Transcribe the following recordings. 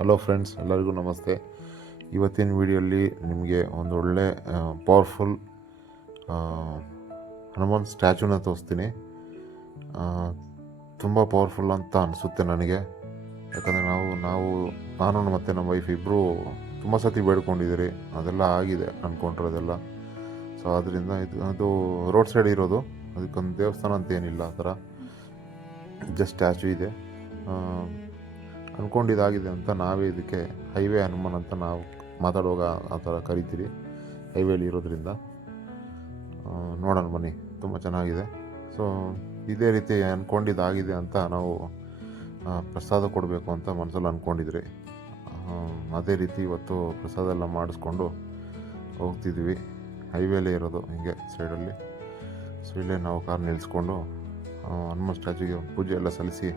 Hello friends, ಎಲ್ಲರಿಗೂ ನಮಸ್ತೆ. ಇವತ್ತಿನ ವಿಡಿಯೋಲಿ ನಿಮಗೆ ಒಂದು ಒಳ್ಳೆ ಪವರ್ಫುಲ್ ಹನುಮಾನ್ ಸ್ಟ್ಯಾಚ್ಯೂನ ತೋರಿಸ್ತೀನಿ. ತುಂಬ ಪವರ್ಫುಲ್ ಅಂತ ಅನಿಸುತ್ತೆ ನನಗೆ. ಯಾಕಂದರೆ ನಾನು ಮತ್ತು ನಮ್ಮ ವೈಫ್ ಇಬ್ಬರು ತುಂಬ ಸತಿ ಬೇಡ್ಕೊಂಡಿದ್ದೀರಿ, ಅದೆಲ್ಲ ಆಗಿದೆ ಅಂದ್ಕೊಂಡಿರೋದೆಲ್ಲ. ಸೊ ಅದರಿಂದ ಅದು ರೋಡ್ ಸೈಡ್ ಇರೋದು, ಅದಕ್ಕೊಂದು ದೇವಸ್ಥಾನ ಅಂತ ಏನಿಲ್ಲ, ಆ ಥರ ಜಸ್ಟ್ ಸ್ಟ್ಯಾಚ್ಯೂ ಇದೆ. ಅಂದ್ಕೊಂಡಿದ್ದಾಗಿದೆ ಅಂತ ನಾವೇ ಇದಕ್ಕೆ ಹೈವೇ ಹನುಮಾನ್ ಅಂತ ನಾವು ಮಾತಾಡುವಾಗ ಆ ಥರ ಕರಿತೀರಿ, ಹೈವೇಲಿ ಇರೋದ್ರಿಂದ. ನೋಡೋಣ ಬನ್ನಿ, ತುಂಬ ಚೆನ್ನಾಗಿದೆ. ಸೊ ಇದೇ ರೀತಿ ಅಂದ್ಕೊಂಡಿದ್ದಾಗಿದೆ ಅಂತ ನಾವು ಪ್ರಸಾದ ಕೊಡಬೇಕು ಅಂತ ಮನಸ್ಸಲ್ಲಿ ಅಂದ್ಕೊಂಡಿದ್ರಿ. ಅದೇ ರೀತಿ ಇವತ್ತು ಪ್ರಸಾದ ಎಲ್ಲ ಮಾಡಿಸ್ಕೊಂಡು ಹೋಗ್ತಿದ್ವಿ. ಹೈವೇಲೇ ಇರೋದು, ಹಿಂಗೆ ಸೈಡಲ್ಲಿ. ಸೊ ಇಲ್ಲೇ ನಾವು ಕಾರ್ ನಿಲ್ಲಿಸ್ಕೊಂಡು ಹನುಮಾನ್ ಸ್ಟ್ಯಾಚ್ಯೂಗೆ ಪೂಜೆ ಎಲ್ಲ ಸಲ್ಲಿಸಿ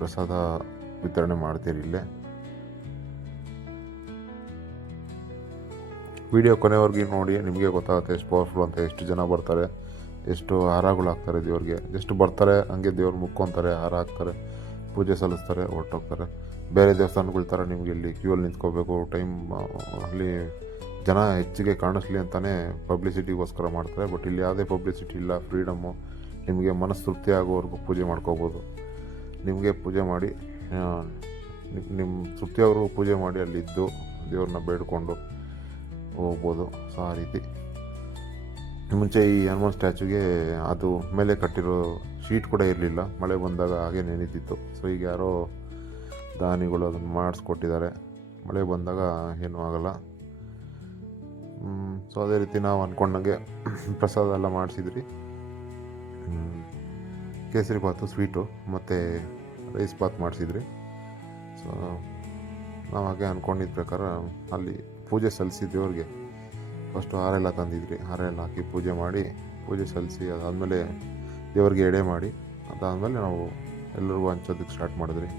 ಪ್ರಸಾದ ವಿತರಣೆ ಮಾಡ್ತೀರಿ ಇಲ್ಲೇ. ವಿಡಿಯೋ ಕೊನೆವರೆಗೂ ನೋಡಿ, ನಿಮಗೆ ಗೊತ್ತಾಗುತ್ತೆ ಎಷ್ಟು ಪವರ್ಫುಲ್ ಅಂತ. ಎಷ್ಟು ಜನ ಬರ್ತಾರೆ, ಎಷ್ಟು ಹಾರಗಳು ಹಾಕ್ತಾರೆ ದೇವ್ರಿಗೆ. ಜಸ್ಟ್ ಬರ್ತಾರೆ, ಹಂಗೆ ದೇವ್ರು ಮುಕ್ಕೊತಾರೆ, ಹಾರ ಹಾಕ್ತಾರೆ, ಪೂಜೆ ಸಲ್ಲಿಸ್ತಾರೆ, ಹೊರಟೋಗ್ತಾರೆ. ಬೇರೆ ದೇವಸ್ಥಾನಗಳ ಥರ ನಿಮಗೆ ಇಲ್ಲಿ ಕ್ಯೂಯಲ್ಲಿ ನಿಂತ್ಕೋಬೇಕು, ಟೈಮ್ ಅಲ್ಲಿ ಜನ ಹೆಚ್ಚಿಗೆ ಕಾಣಿಸ್ಲಿ ಅಂತಲೇ ಪಬ್ಲಿಸಿಟಿಗೋಸ್ಕರ ಮಾಡ್ತಾರೆ. ಬಟ್ ಇಲ್ಲಿ ಯಾವುದೇ ಪಬ್ಲಿಸಿಟಿ ಇಲ್ಲ, ಫ್ರೀಡಮ್ಮು. ನಿಮಗೆ ಮನಸ್ಸು ತೃಪ್ತಿ ಆಗೋವರೆಗೂ ಪೂಜೆ ಮಾಡ್ಕೋಬೋದು. ನಿಮಗೆ ಪೂಜೆ ಮಾಡಿ, ನಿಮ್ಮ ತೃಪ್ತಿಯವರು ಪೂಜೆ ಮಾಡಿ ಅಲ್ಲಿದ್ದು ದೇವ್ರನ್ನ ಬೇಡಿಕೊಂಡು ಹೋಗ್ಬೋದು. ಸೊ ಆ ರೀತಿ. ಮುಂಚೆ ಈ ಹನುಮಾನ್ ಸ್ಟ್ಯಾಚ್ಯೂಗೆ ಅದು ಮೇಲೆ ಕಟ್ಟಿರೋ ಶೀಟ್ ಕೂಡ ಇರಲಿಲ್ಲ, ಮಳೆ ಬಂದಾಗ ಹಾಗೆ ನೆನೀತಿತ್ತು. ಸೊ ಈಗ ಯಾರೋ ದಾನಿಗಳು ಅದನ್ನು ಮಾಡಿಸ್ಕೊಟ್ಟಿದ್ದಾರೆ, ಮಳೆ ಬಂದಾಗ ಏನೂ ಆಗಲ್ಲ. ಸೊ ಅದೇ ರೀತಿ ನಾವು ಅಂದ್ಕೊಂಡಂಗೆ ಪ್ರಸಾದ ಎಲ್ಲ ಮಾಡಿಸಿದ್ರಿ. ಕೇಸರಿ ಬಾತು, ಸ್ವೀಟು ಮತ್ತು ರೈಸ್ ಬಾತ್ ಮಾಡಿಸಿದ್ರಿ. ಸೊ ನಾವು ಹಾಗೆ ಅಂದ್ಕೊಂಡಿದ್ದ ಪ್ರಕಾರ ಅಲ್ಲಿ ಪೂಜೆ ಸಲ್ಲಿಸಿ ದೇವ್ರಿಗೆ ಫಸ್ಟು ಹಾರ ಎಲ್ಲ ತಂದಿದ್ರಿ. ಹಾರ ಎಲ್ಲ ಹಾಕಿ ಪೂಜೆ ಮಾಡಿ, ಪೂಜೆ ಸಲ್ಲಿಸಿ ಅದಾದಮೇಲೆ ದೇವ್ರಿಗೆ ಎಡೆ ಮಾಡಿ, ಅದಾದಮೇಲೆ ನಾವು ಎಲ್ಲರಿಗೂ ಹಂಚೋದಕ್ಕೆ ಸ್ಟಾರ್ಟ್ ಮಾಡಿದ್ರಿ.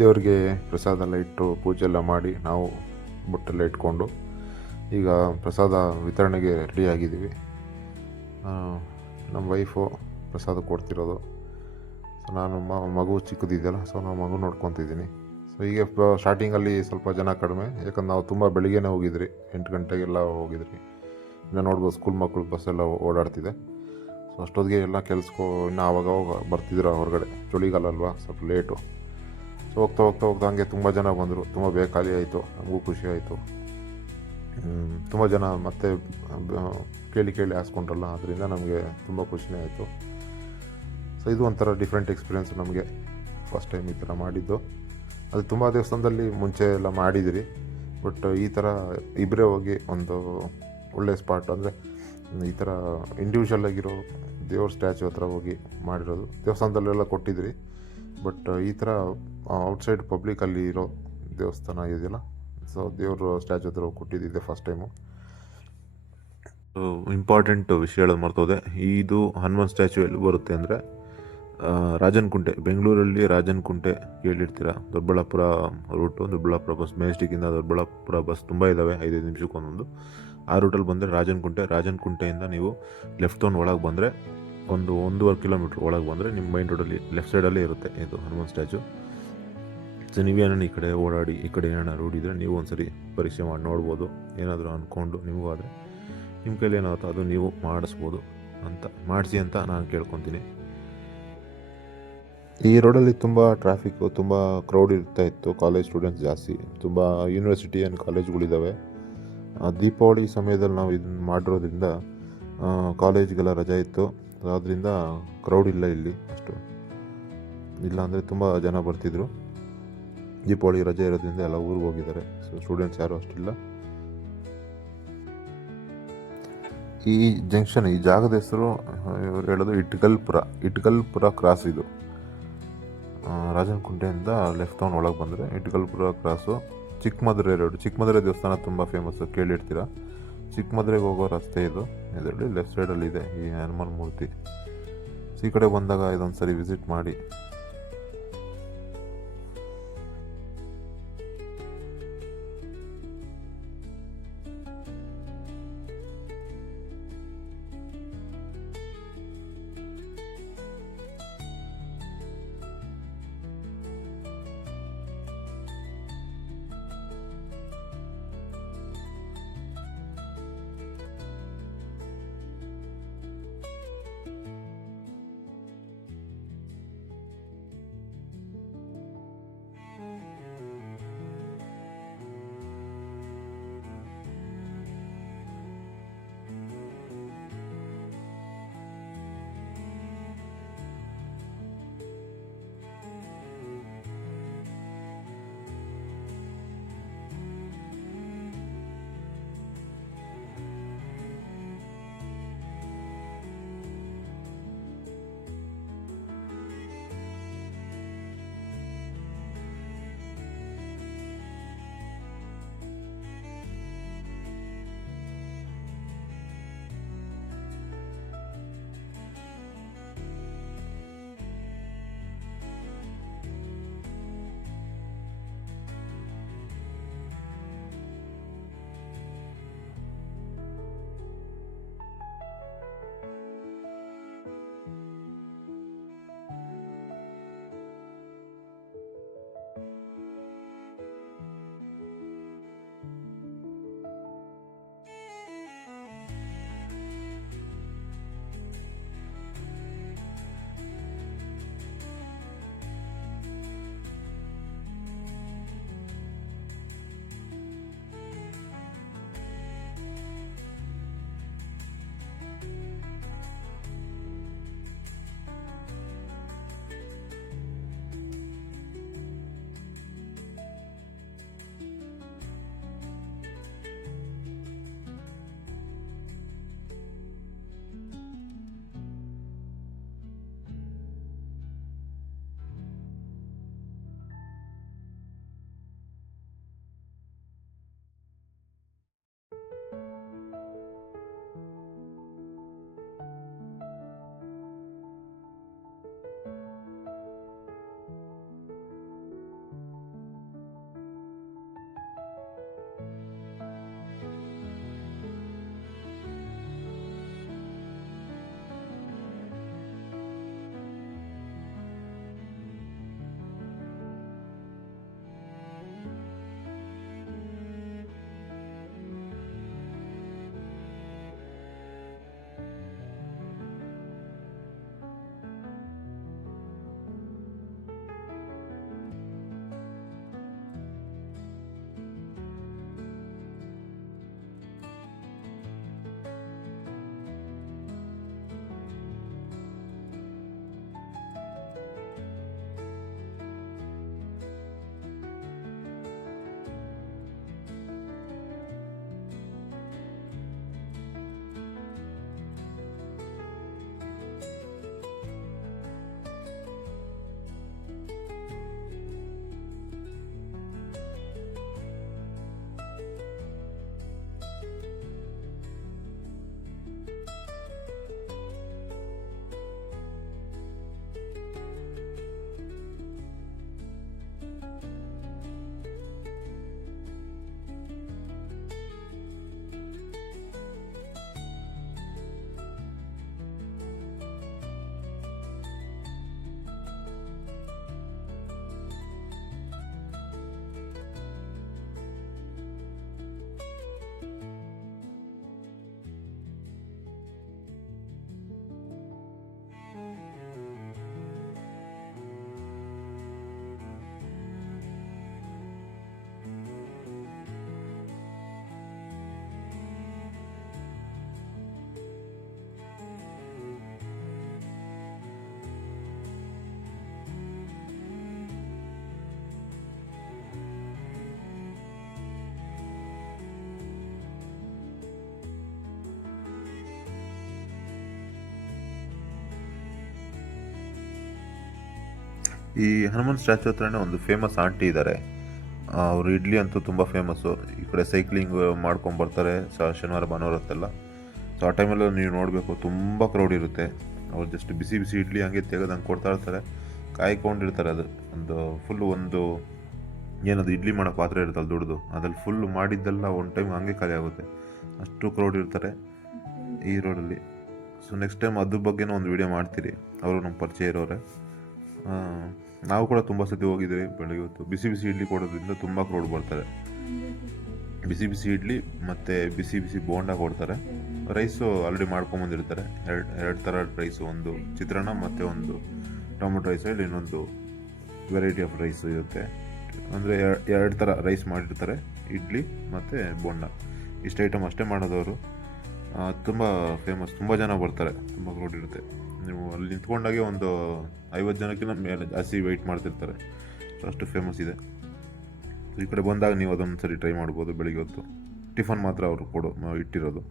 ದೇವ್ರಿಗೆ ಪ್ರಸಾದ ಎಲ್ಲ ಇಟ್ಟು ಪೂಜೆ ಎಲ್ಲ ಮಾಡಿ ನಾವು ಬುಟ್ಟೆಲ್ಲ ಇಟ್ಕೊಂಡು ಈಗ ಪ್ರಸಾದ ವಿತರಣೆಗೆ ರೆಡಿಯಾಗಿದ್ದೀವಿ. ನಮ್ಮ ವೈಫು ಪ್ರಸಾದ ಕೊಡ್ತಿರೋದು. ಸೊ ನಾನು ಮಗು ಚಿಕ್ಕದಿದೆಯಲ್ಲ, ಸೊ ನಾವು ಮಗು ನೋಡ್ಕೊತಿದ್ದೀನಿ. ಸೊ ಹೀಗೆ ಸ್ಟಾರ್ಟಿಂಗಲ್ಲಿ ಸ್ವಲ್ಪ ಜನ ಕಡಿಮೆ, ಯಾಕಂದ್ರೆ ನಾವು ತುಂಬ ಬೆಳಿಗ್ಗೆನೇ ಹೋಗಿದ್ರಿ, 8 ಗಂಟೆಗೆಲ್ಲ ಹೋಗಿದ್ರಿ. ಇನ್ನು ನೋಡ್ಬೋದು ಸ್ಕೂಲ್ ಮಕ್ಕಳು ಬಸ್ಸೆಲ್ಲ ಓಡಾಡ್ತಿದೆ. ಸೊ ಅಷ್ಟೊತ್ತಿಗೆ ಎಲ್ಲ ಕೆಲಸಕ್ಕೂ ಇನ್ನೂ ಆವಾಗ ಬರ್ತಿದ್ರು ಹೊರಗಡೆ, ಚಳಿಗಾಲ ಅಲ್ವಾ ಸ್ವಲ್ಪ ಲೇಟು. ಸೊ ಹೋಗ್ತಾ ಹೋಗ್ತಾ ಹೋಗ್ತಾ ಹಂಗೆ ತುಂಬ ಜನ ಬಂದರು, ತುಂಬ ಬೇಗ ಖಾಲಿ ಆಯಿತು. ನಮಗೂ ಖುಷಿ ಆಯಿತು. ತುಂಬ ಜನ ಮತ್ತೆ ಕೇಳಿ ಹಾಸ್ಕೊಂಡ್ರಲ್ಲ, ಅದರಿಂದ ನಮಗೆ ತುಂಬ ಖುಷಿನೇ ಆಯಿತು. ಸೊ ಇದು ಒಂಥರ ಡಿಫ್ರೆಂಟ್ ಎಕ್ಸ್ಪೀರಿಯೆನ್ಸ್ ನಮಗೆ, ಫಸ್ಟ್ ಟೈಮ್ ಈ ಥರ ಮಾಡಿದ್ದು. ಅದು ತುಂಬ ದೇವಸ್ಥಾನದಲ್ಲಿ ಮುಂಚೆ ಎಲ್ಲ ಮಾಡಿದಿರಿ, ಬಟ್ ಈ ಥರ ಇಬ್ಬರೇ ಹೋಗಿ ಒಂದು ಒಳ್ಳೆಯ ಸ್ಪಾಟ್, ಅಂದರೆ ಈ ಥರ ಇಂಡಿವಿಜುವಲ್ ಆಗಿರೋ ದೇವ್ರ ಸ್ಟ್ಯಾಚು ಹತ್ರ ಹೋಗಿ ಮಾಡಿರೋದು. ದೇವಸ್ಥಾನದಲ್ಲೆಲ್ಲ ಕೊಟ್ಟಿದ್ರಿ, ಬಟ್ ಈ ಥರ ಔಟ್ಸೈಡ್ ಪಬ್ಲಿಕಲ್ಲಿ ಇರೋ ದೇವಸ್ಥಾನ ಇದೆಯಲ್ಲ, ಸೊ ದೇವ್ರ ಸ್ಟ್ಯಾಚು ಹತ್ರ ಕೊಟ್ಟಿದ್ದಿದೆ ಫಸ್ಟ್ ಟೈಮು. ಇಂಪಾರ್ಟೆಂಟ್ ವಿಷಯ ಹೇಳೋದು ಮರ್ತೋದೆ. ಇದು ಹನುಮಾನ್ ಸ್ಟ್ಯಾಚು ಎಲ್ಲಿ ಬರುತ್ತೆ ಅಂದರೆ ರಾಜನಕುಂಟೆ, ಬೆಂಗಳೂರಲ್ಲಿ ರಾಜನಕುಂಟೆ ಕೇಳಿರ್ತೀರ. ದೊಡ್ಡಬಳ್ಳಾಪುರ ರೂಟು, ದೊಡ್ಡಬಳ್ಳಾಪುರ ಬಸ್, ಮೆಜೆಸ್ಟಿಕ್ಕಿಂದ ದೊಡ್ಡಬಳ್ಳಾಪುರ ಬಸ್ ತುಂಬ ಇದ್ದಾವೆ, 5 ನಿಮಿಷಕ್ಕೆ ಒಂದೊಂದು. ಆ ರೂಟಲ್ಲಿ ಬಂದರೆ ರಾಜನಕುಂಟೆಯಿಂದ ನೀವು ಲೆಫ್ಟ್ ತೊಗೊಂಡು ಒಳಗೆ ಬಂದರೆ 1.5 ಕಿಲೋಮೀಟ್ರ್ ಒಳಗೆ ಬಂದರೆ ನಿಮ್ಮ ಮೈನ್ ರೋಡಲ್ಲಿ ಲೆಫ್ಟ್ ಸೈಡಲ್ಲೇ ಇರುತ್ತೆ ಇದು ಹನುಮಾನ್ ಸ್ಟ್ಯಾಚು. ಸೊ ನೀವೇನೋ ಈ ಕಡೆ ಓಡಾಡಿ ಈ ಕಡೆ ಏನಾರ ರೂಢಿದ್ರೆ ನೀವು ಒಂದ್ಸರಿ ಪರೀಕ್ಷೆ ಮಾಡಿ ನೋಡ್ಬೋದು. ಏನಾದರೂ ಅಂದ್ಕೊಂಡು ನಿಮಗೂ ಆದರೆ ನಿಮ್ಮ ಕೈಲಿ ಏನಾಗುತ್ತೋ ಅದು ನೀವು ಮಾಡಿಸ್ಬೋದು ಅಂತ, ಮಾಡಿಸಿ ಅಂತ ನಾನು ಕೇಳ್ಕೊತೀನಿ. ಈ ರೋಡಲ್ಲಿ ತುಂಬ ಟ್ರಾಫಿಕ್ಕು, ತುಂಬ ಕ್ರೌಡ್ ಇರ್ತಾ ಇತ್ತು. ಕಾಲೇಜ್ ಸ್ಟೂಡೆಂಟ್ಸ್ ಜಾಸ್ತಿ, ತುಂಬ ಯೂನಿವರ್ಸಿಟಿ ಆ್ಯಂಡ್ ಕಾಲೇಜ್ಗಳಿದ್ದಾವೆ. ದೀಪಾವಳಿ ಸಮಯದಲ್ಲಿ ನಾವು ಇದನ್ನು ಮಾಡಿರೋದ್ರಿಂದ ಕಾಲೇಜ್ಗೆಲ್ಲ ರಜೆ ಇತ್ತು, ಆದ್ದರಿಂದ ಕ್ರೌಡ್ ಇಲ್ಲ ಇಲ್ಲಿ ಅಷ್ಟು. ಇಲ್ಲ ಅಂದರೆ ತುಂಬ ಜನ ಬರ್ತಿದ್ರು. ದೀಪಾವಳಿ ರಜೆ ಇರೋದ್ರಿಂದ ಎಲ್ಲ ಊರಿಗೆ ಹೋಗಿದ್ದಾರೆ, ಸೊ ಸ್ಟೂಡೆಂಟ್ಸ್ ಯಾರೂ ಅಷ್ಟಿಲ್ಲ. ಈ ಜಂಕ್ಷನ್, ಈ ಜಾಗದ ಹೆಸರು ಇವ್ರು ಹೇಳೋದು ಇಟ್ಕಲ್ಪುರ ಕ್ರಾಸ್. ಇದು ರಾಜನಕುಂಟೆಯಿಂದ ಲೆಫ್ಟ್ ತೊಗೊಂಡು ಒಳಗೆ ಬಂದರೆ ಇಟ್ಕಲ್ಪುರ ಕ್ರಾಸು. ಚಿಕ್ಕಮದುರೆ ರೋಡ್, ಚಿಕ್ಕಮದುರೆ ದೇವಸ್ಥಾನ ತುಂಬ ಫೇಮಸ್ಸು, ಕೇಳಿರ್ತೀರ. ಚಿಕ್ಕಮದುರೆಗೆ ಹೋಗೋ ರಸ್ತೆ ಇದು. ಇದರಲ್ಲಿ ಲೆಫ್ಟ್ ಸೈಡಲ್ಲಿ ಇದೆ ಈ ಹನುಮಾನ್ ಮೂರ್ತಿ. ಸೊ ಈ ಕಡೆ ಬಂದಾಗ ಇದೊಂದು ಸರಿ ವಿಸಿಟ್ ಮಾಡಿ. ಈ ಹನುಮಾನ್ ಸ್ಟ್ಯಾಚು ಹತ್ರನೇ ಒಂದು ಫೇಮಸ್ ಆಂಟಿ ಇದ್ದಾರೆ. ಅವರು ಇಡ್ಲಿ ಅಂತೂ ತುಂಬ ಫೇಮಸ್ಸು. ಈ ಕಡೆ ಸೈಕ್ಲಿಂಗ್ ಮಾಡ್ಕೊಂಬರ್ತಾರೆ ಶನಿವಾರ ಭಾನುವಾರ ಹೊತ್ತೆಲ್ಲ. ಸೊ ಆ ಟೈಮಲ್ಲೂ ನೀವು ನೋಡಬೇಕು, ತುಂಬ ಕ್ರೌಡ್ ಇರುತ್ತೆ. ಅವ್ರು ಜಸ್ಟ್ ಬಿಸಿ ಬಿಸಿ ಇಡ್ಲಿ ಹಂಗೆ ತೆಗೆದು ಹಂಗೆ ಕೊಡ್ತಾ ಇರ್ತಾರೆ, ಕಾಯ್ಕೊಂಡಿರ್ತಾರೆ. ಅದು ಒಂದು ಫುಲ್ಲು ಒಂದು ಏನದು ಇಡ್ಲಿ ಮಾಡೋ ಪಾತ್ರೆ ಇರುತ್ತಲ್ಲ ದೊಡ್ಡದು, ಅದ್ರಲ್ಲಿ ಫುಲ್ ಮಾಡಿದ್ದೆಲ್ಲ ಒಂದು ಟೈಮ್ ಹಂಗೆ ಖಾಲಿ ಆಗುತ್ತೆ, ಅಷ್ಟು ಕ್ರೌಡ್ ಇರ್ತಾರೆ ಈ ರೋಡಲ್ಲಿ. ಸೊ ನೆಕ್ಸ್ಟ್ ಟೈಮ್ ಅದ್ರ ಬಗ್ಗೆನೂ ಒಂದು ವೀಡಿಯೋ ಮಾಡ್ತೀರಿ. ಅವರು ನಮ್ಮ ಪರಿಚಯ ಇರೋರೆ. ನಾವು ಕೂಡ ತುಂಬ ಸತಿ ಹೋಗಿದ್ದೀವಿ. ಬೆಳಗ್ಗೆ ಹೊತ್ತು ಬಿಸಿ ಬಿಸಿ ಇಡ್ಲಿ ಕೊಡೋದ್ರಿಂದ ತುಂಬ ಕ್ರೌಡ್ ಬರ್ತಾರೆ. ಬಿಸಿ ಬಿಸಿ ಇಡ್ಲಿ ಮತ್ತು ಬಿಸಿ ಬಿಸಿ ಬೋಂಡ ಕೊಡ್ತಾರೆ. ರೈಸು ಆಲ್ರೆಡಿ ಮಾಡ್ಕೊಂಬಂದಿರ್ತಾರೆ. ಎರಡು ಥರ ರೈಸು, ಒಂದು ಚಿತ್ರಾನ್ನ ಮತ್ತು ಒಂದು ಟೊಮೊಟೊ ರೈಸ್, ಇಲ್ಲಿ ಇನ್ನೊಂದು ವೆರೈಟಿ ಆಫ್ ರೈಸು ಇರುತ್ತೆ. ಅಂದರೆ ಎರಡು ಥರ ರೈಸ್ ಮಾಡಿರ್ತಾರೆ, ಇಡ್ಲಿ ಮತ್ತು ಬೋಂಡ. ಇಷ್ಟು ಐಟಮ್ ಅಷ್ಟೇ ಮಾಡೋದವರು. ತುಂಬ ಫೇಮಸ್, ತುಂಬ ಜನ ಬರ್ತಾರೆ, ತುಂಬ ಕ್ರೌಡ್ ಇರುತ್ತೆ. ನೀವು ಅಲ್ಲಿ ನಿಂತ್ಕೊಂಡಾಗೆ ಒಂದು 50 ಜನಕ್ಕಿಂತ ಮೇಲೆ ಜಾಸ್ತಿ ವೆಯ್ಟ್ ಮಾಡ್ತಿರ್ತಾರೆ. ಸೊ ಅಷ್ಟು ಫೇಮಸ್ ಇದೆ. ಈ ಕಡೆ ಬಂದಾಗ ನೀವು ಅದೊಂದು ಸರಿ ಟ್ರೈ ಮಾಡ್ಬೋದು. ಬೆಳಿಗ್ಗೆ ಹೊತ್ತು ಟಿಫನ್ ಮಾತ್ರ ಅವರು ಇಟ್ಟಿರೋದು.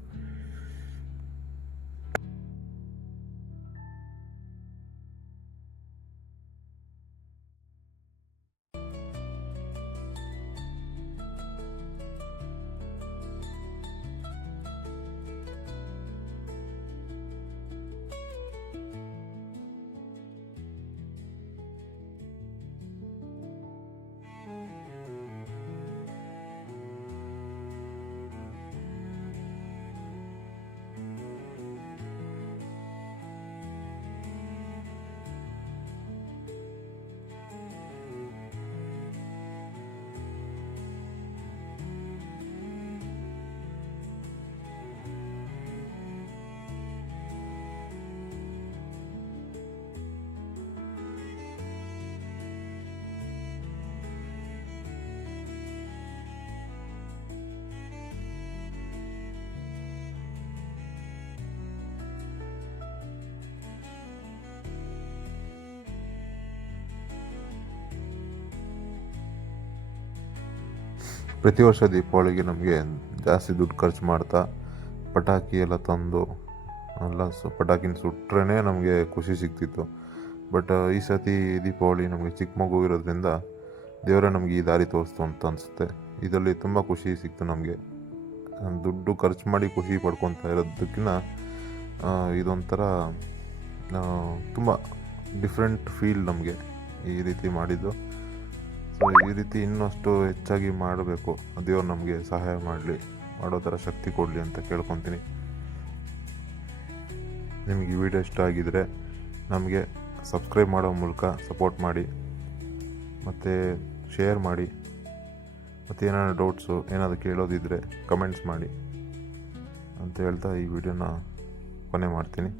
ಪ್ರತಿ ವರ್ಷ ದೀಪಾವಳಿಗೆ ನಮಗೆ ಜಾಸ್ತಿ ದುಡ್ಡು ಖರ್ಚು ಮಾಡ್ತಾ ಪಟಾಕಿ ಎಲ್ಲ ತಂದು ಪಟಾಕಿನ ಸುಟ್ರೇ ನಮಗೆ ಖುಷಿ ಸಿಗ್ತಿತ್ತು. ಬಟ್ ಈ ಸತಿ ದೀಪಾವಳಿ ನಮಗೆ ಚಿಕ್ಕ ಮಗು ಇರೋದ್ರಿಂದ ದೇವರೇ ನಮಗೆ ಈ ದಾರಿ ತೋರಿಸ್ತು ಅಂತ ಅನಿಸುತ್ತೆ. ಇದರಲ್ಲಿ ತುಂಬ ಖುಷಿ ಸಿಕ್ತು ನಮಗೆ. ದುಡ್ಡು ಖರ್ಚು ಮಾಡಿ ಖುಷಿ ಪಡ್ಕೊತಾ ಇರೋದಕ್ಕಿಂತ ಇದೊಂಥರ ತುಂಬ ಡಿಫ್ರೆಂಟ್ ಫೀಲ್ ನಮಗೆ ಈ ರೀತಿ ಮಾಡಿದ್ದು. ಸೊ ಈ ರೀತಿ ಇನ್ನಷ್ಟು ಹೆಚ್ಚಾಗಿ ಮಾಡಬೇಕು. ದೇವ್ರು ನಮಗೆ ಸಹಾಯ ಮಾಡೋ ಥರ ಶಕ್ತಿ ಕೊಡಲಿ ಅಂತ ಕೇಳ್ಕೊತೀನಿ. ನಿಮಗೆ ಈ ವಿಡಿಯೋ ಇಷ್ಟ ಆಗಿದರೆ ನಮಗೆ ಸಬ್ಸ್ಕ್ರೈಬ್ ಮಾಡೋ ಮೂಲಕ ಸಪೋರ್ಟ್ ಮಾಡಿ, ಮತ್ತು ಶೇರ್ ಮಾಡಿ, ಮತ್ತು ಏನಾದ್ರು ಡೌಟ್ಸು ಏನಾದರೂ ಕೇಳೋದಿದ್ದರೆ ಕಮೆಂಟ್ಸ್ ಮಾಡಿ ಅಂತ ಹೇಳ್ತಾ ಈ ವಿಡಿಯೋನ ಕೊನೆ ಮಾಡ್ತೀನಿ.